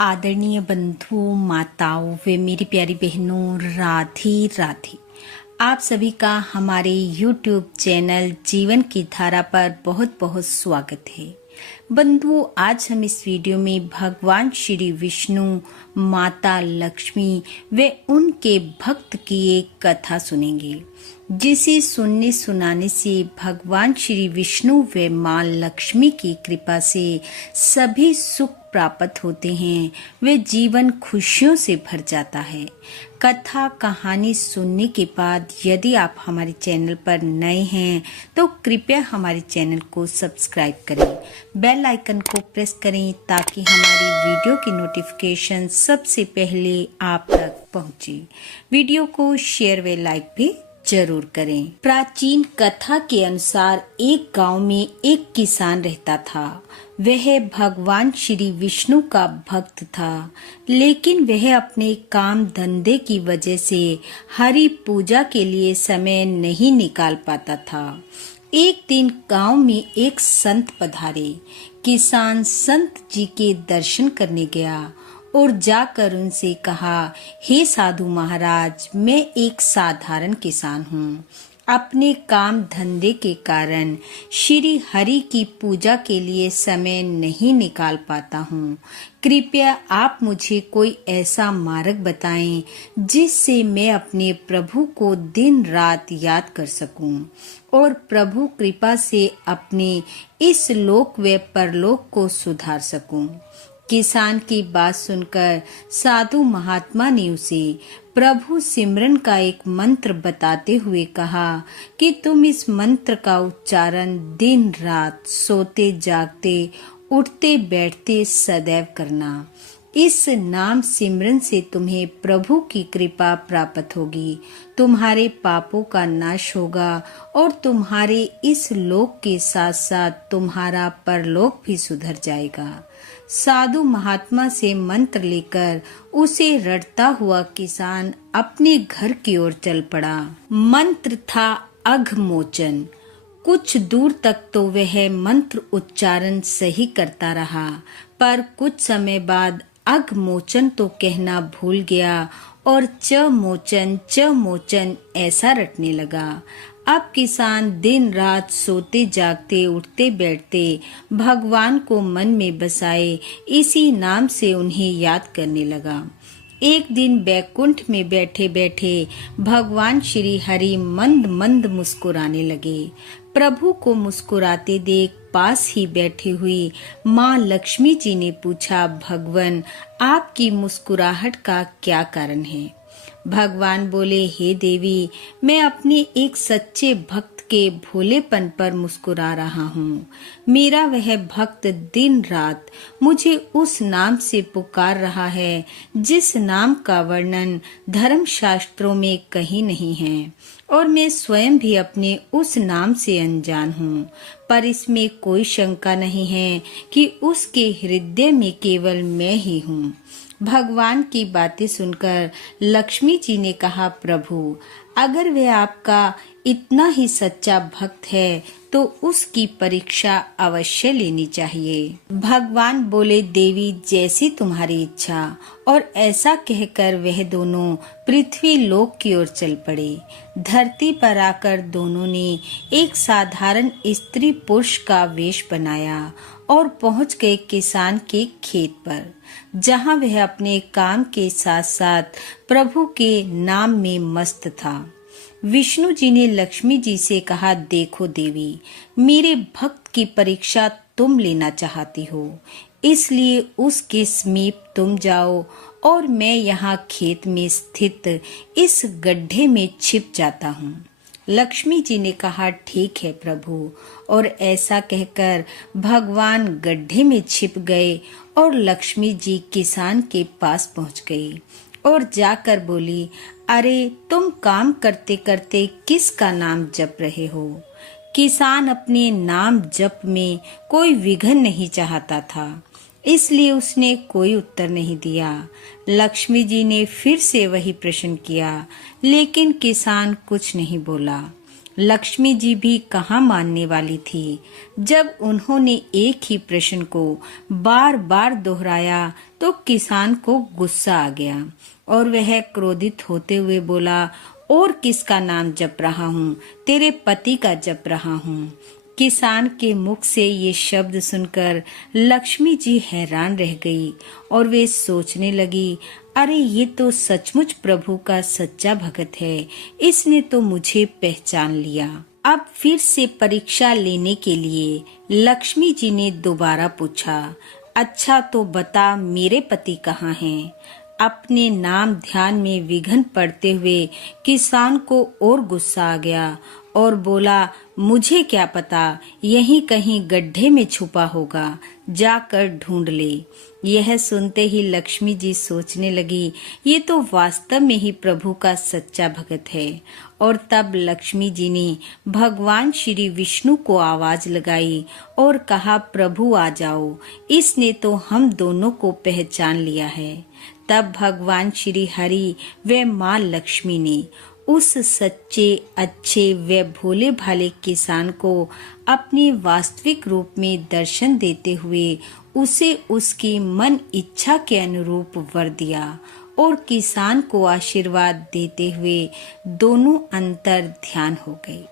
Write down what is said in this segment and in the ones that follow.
आदरणीय बंधु माताओं व मेरी प्यारी बहनों, राधे राधे। आप सभी का हमारे YouTube चैनल जीवन की धारा पर बहुत बहुत स्वागत है। बंधु, आज हम इस वीडियो में भगवान श्री विष्णु, माता लक्ष्मी व उनके भक्त की एक कथा सुनेंगे, जिसे सुनने सुनाने से भगवान श्री विष्णु व मां लक्ष्मी की कृपा से सभी सुख प्राप्त होते हैं, वे जीवन खुशियों से भर जाता है। कथा कहानी सुनने के बाद यदि आप हमारे चैनल पर नए हैं तो कृपया हमारे चैनल को सब्सक्राइब करें, बेल आइकन को प्रेस करें ताकि हमारी वीडियो की नोटिफिकेशन सबसे पहले आप तक पहुंचे। वीडियो को शेयर व लाइक भी जरूर करें। प्राचीन कथा के अनुसार एक गांव में एक किसान रहता था। वह भगवान श्री विष्णु का भक्त था, लेकिन वह अपने काम धंधे की वजह से हरि पूजा के लिए समय नहीं निकाल पाता था। एक दिन गांव में एक संत पधारे। किसान संत जी के दर्शन करने गया और जाकर उनसे कहा, हे साधु महाराज, मैं एक साधारण किसान हूँ। अपने काम धंधे के कारण श्री हरि की पूजा के लिए समय नहीं निकाल पाता हूँ। कृपया आप मुझे कोई ऐसा मार्ग बताएं जिससे मैं अपने प्रभु को दिन रात याद कर सकूं और प्रभु कृपा से अपने इस लोक व परलोक को सुधार सकूं। किसान की बात सुनकर साधु महात्मा ने उसे प्रभु सिमरन का एक मंत्र बताते हुए कहा कि तुम इस मंत्र का उच्चारण दिन रात सोते जागते उठते बैठते सदैव करना। इस नाम सिमरन से तुम्हें प्रभु की कृपा प्राप्त होगी, तुम्हारे पापों का नाश होगा और तुम्हारे इस लोक के साथ साथ तुम्हारा परलोक भी सुधर जाएगा। साधु महात्मा से मंत्र लेकर उसे रटता हुआ किसान अपने घर की ओर चल पड़ा। मंत्र था अघमोचन। कुछ दूर तक तो वह मंत्र उच्चारण सही करता रहा, पर कुछ समय बाद अघमोचन तो कहना भूल गया और च मोचन ऐसा रटने लगा। अब किसान दिन रात सोते जागते उठते बैठते भगवान को मन में बसाए इसी नाम से उन्हें याद करने लगा। एक दिन बैकुंठ में बैठे बैठे भगवान श्री हरि मंद मंद मुस्कुराने लगे। प्रभु को मुस्कुराते देख पास ही बैठी हुई माँ लक्ष्मी जी ने पूछा, भगवान, आपकी मुस्कुराहट का क्या कारण है? भगवान बोले, हे देवी, मैं अपने एक सच्चे भक्त के भोलेपन पर मुस्कुरा रहा हूँ। मेरा वह भक्त दिन रात मुझे उस नाम से पुकार रहा है जिस नाम का वर्णन धर्म शास्त्रों में कहीं नहीं है, और मैं स्वयं भी अपने उस नाम से अनजान हूँ। पर इसमें कोई शंका नहीं है कि उसके हृदय में केवल मैं ही हूँ। भगवान की बातें सुनकर लक्ष्मी जी ने कहा, प्रभु, अगर वह आपका इतना ही सच्चा भक्त है तो उसकी परीक्षा अवश्य लेनी चाहिए। भगवान बोले, देवी, जैसी तुम्हारी इच्छा। और ऐसा कहकर वह दोनों पृथ्वी लोक की ओर चल पड़े। धरती पर आकर दोनों ने एक साधारण स्त्री पुरुष का वेश बनाया और पहुंच गए किसान के खेत पर, जहां वह अपने काम के साथ साथ प्रभु के नाम में मस्त था। विष्णु जी ने लक्ष्मी जी से कहा, देखो देवी, मेरे भक्त की परीक्षा तुम लेना चाहती हो, इसलिए उसके समीप तुम जाओ और मैं यहाँ खेत में स्थित इस गड्ढे में छिप जाता हूँ। लक्ष्मी जी ने कहा, ठीक है प्रभु। और ऐसा कहकर भगवान गड्ढे में छिप गए और लक्ष्मी जी किसान के पास पहुंच गई और जाकर बोली, अरे, तुम काम करते करते किसका नाम जप रहे हो? किसान अपने नाम जप में कोई विघ्न नहीं चाहता था, इसलिए उसने कोई उत्तर नहीं दिया। लक्ष्मी जी ने फिर से वही प्रश्न किया, लेकिन किसान कुछ नहीं बोला। लक्ष्मी जी भी कहाँ मानने वाली थी। जब उन्होंने एक ही प्रश्न को बार बार दोहराया तो किसान को गुस्सा आ गया और वह क्रोधित होते हुए बोला, और किसका नाम जप रहा हूँ? तेरे पति का जप रहा हूँ। किसान के मुख से ये शब्द सुनकर लक्ष्मी जी हैरान रह गई और वे सोचने लगी, अरे ये तो सचमुच प्रभु का सच्चा भक्त है, इसने तो मुझे पहचान लिया। अब फिर से परीक्षा लेने के लिए लक्ष्मी जी ने दोबारा पूछा, अच्छा तो बता मेरे पति कहाँ हैं? अपने नाम ध्यान में विघ्न पड़ते हुए किसान को और गुस्सा आ गया और बोला, मुझे क्या पता, यहीं कहीं गड्ढे में छुपा होगा, जाकर ढूंढ ले। यह सुनते ही लक्ष्मी जी सोचने लगी, ये तो वास्तव में ही प्रभु का सच्चा भक्त है। और तब लक्ष्मी जी ने भगवान श्री विष्णु को आवाज लगाई और कहा, प्रभु आ जाओ, इसने तो हम दोनों को पहचान लिया है। तब भगवान श्री हरि व माँ लक्ष्मी ने उस सच्चे, अच्छे व भोले भाले किसान को अपने वास्तविक रूप में दर्शन देते हुए उसे उसकी मन इच्छा के अनुरूप वर दिया और किसान को आशीर्वाद देते हुए दोनों अंतर ध्यान हो गए।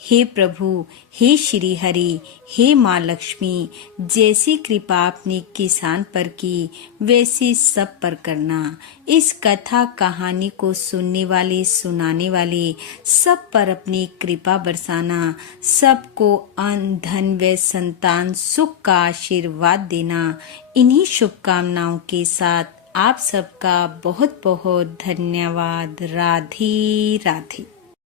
हे प्रभु, हे श्री हरि, हे माँ लक्ष्मी, जैसी कृपा आपने किसान पर की वैसी सब पर करना। इस कथा कहानी को सुनने वाले, सुनाने वाले सब पर अपनी कृपा बरसाना, सबको अन्न धन व संतान सुख का आशीर्वाद देना। इन्हीं शुभकामनाओं के साथ आप सबका बहुत बहुत धन्यवाद। राधे राधे।